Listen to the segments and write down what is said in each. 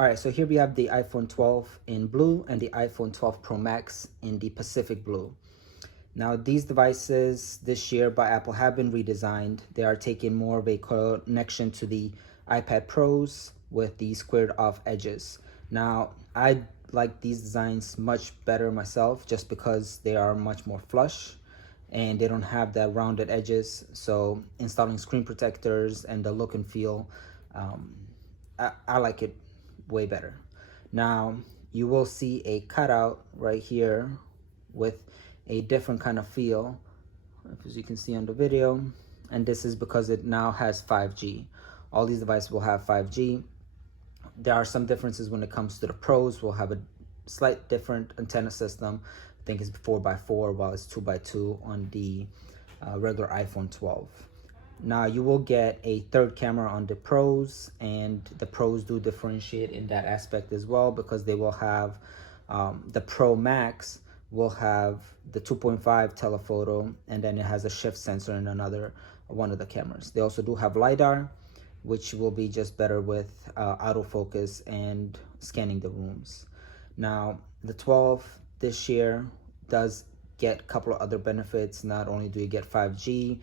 All right, so here we have the iPhone 12 in blue and the iPhone 12 Pro Max in the Pacific blue. Now, these devices this year by Apple have been redesigned. They are taking more of a connection to the iPad Pros with the squared off edges. Now, I like these designs much better myself just because they are much more flush and they don't have that rounded edges. So installing screen protectors and the look and feel, I like it way better. Now, you will see a cutout right here with a different kind of feel, as you can see on the video, and this is because it now has 5G. All these devices will have 5G. There are some differences when it comes to the Pros. We'll have a slight different antenna system. I think it's 4x4 while it's 2x2 on the regular iPhone 12. Now you will get a third camera on the Pros, and the Pros do differentiate in that aspect as well because they will have the Pro Max will have the 2.5 telephoto, and then it has a shift sensor in another one of the cameras. They also do have LiDAR, which will be just better with autofocus and scanning the rooms. Now, the 12 this year does get a couple of other benefits. Not only do you get 5G,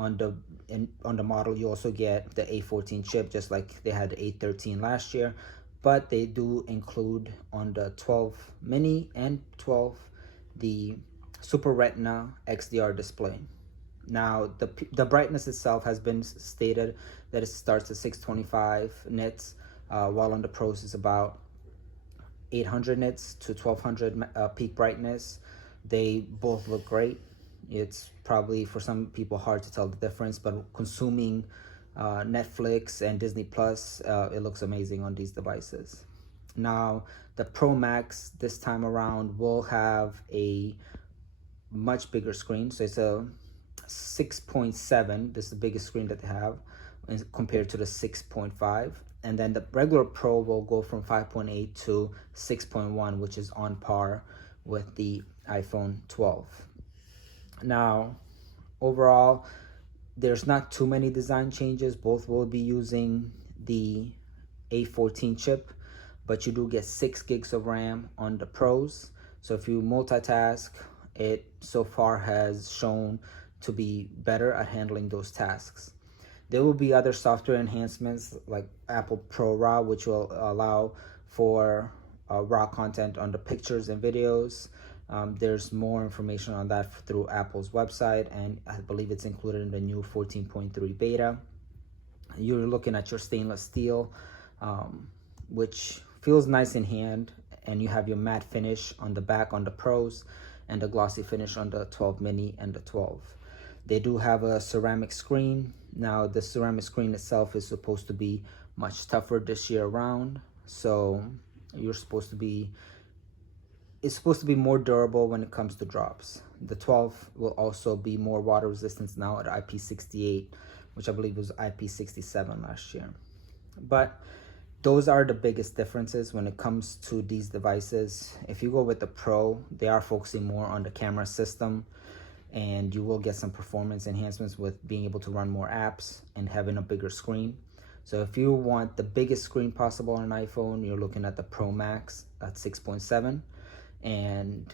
on the model, you also get the A14 chip, just like they had the A13 last year. But they do include on the 12 mini and 12 the Super Retina XDR display. Now, the brightness itself has been stated that it starts at 625 nits, while on the Pros is about 800 nits to 1200 peak brightness. They both look great. It's probably for some people hard to tell the difference, but consuming Netflix and Disney Plus, it looks amazing on these devices. Now, the Pro Max this time around will have a much bigger screen. So it's a 6.7. This is the biggest screen that they have compared to the 6.5. And then the regular Pro will go from 5.8 to 6.1, which is on par with the iPhone 12. Now, overall, there's not too many design changes. Both will be using the A14 chip, but you do get 6 gigs of RAM on the Pros. So if you multitask, it so far has shown to be better at handling those tasks. There will be other software enhancements like Apple ProRAW, which will allow for raw content on the pictures and videos. There's more information on that through Apple's website, and I believe it's included in the new 14.3 beta. You're looking at your stainless steel, which feels nice in hand, and you have your matte finish on the back on the Pros and the glossy finish on the 12 mini and the 12. They do have a ceramic screen. Now, the ceramic screen itself is supposed to be much tougher this year around, so it's supposed to be more durable when it comes to drops. The 12 will also be more water resistant now at IP68, which I believe was IP67 last year. But those are the biggest differences when it comes to these devices. If you go with the Pro, they are focusing more on the camera system, and you will get some performance enhancements with being able to run more apps and having a bigger screen. So if you want the biggest screen possible on an iPhone, you're looking at the Pro Max at 6.7. And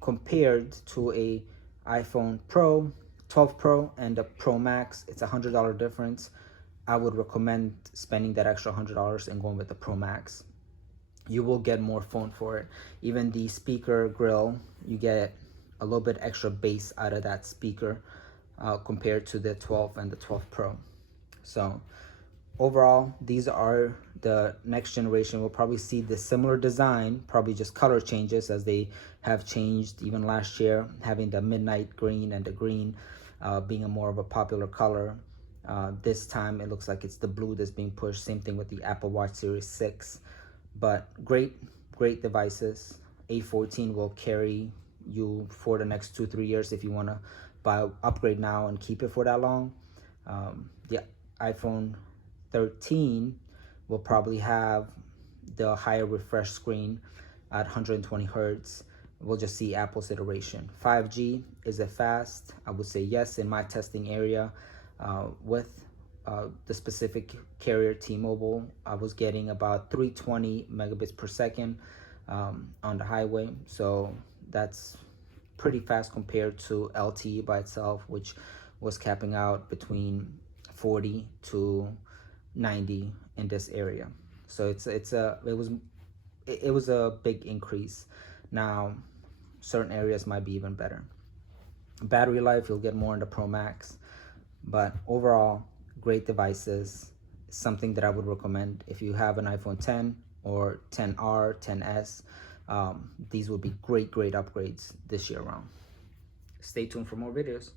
compared to a iPhone Pro, 12 Pro and the Pro Max, it's $100 difference. I would recommend spending that extra $100 and going with the Pro Max. You will get more phone for it. Even the speaker grill, you get a little bit extra bass out of that speaker compared to the 12 and the 12 Pro. So overall, these are the next generation. We'll probably see the similar design, probably just color changes as they have changed even last year, having the midnight green and the green being a more of a popular color. This time it looks like it's the blue that's being pushed. Same thing with the Apple Watch Series 6. But great devices. A14 will carry you for the next 2-3 years if you want to upgrade now and keep it for that long. The iPhone 13 will probably have the higher refresh screen at 120 hertz. We'll just see Apple's iteration. 5G, is it fast? I would say yes in my testing area with the specific carrier T-Mobile, I was getting about 320 megabits per second on the highway. So that's pretty fast compared to LTE by itself, which was capping out between 40 to 90 in this area. So it was a big increase. Now certain areas might be even better. Battery life, you'll get more in the Pro Max, but overall, great devices. Something that I would recommend if you have an iPhone 10 or 10R, 10s. These would be great upgrades this year around. Stay tuned for more videos.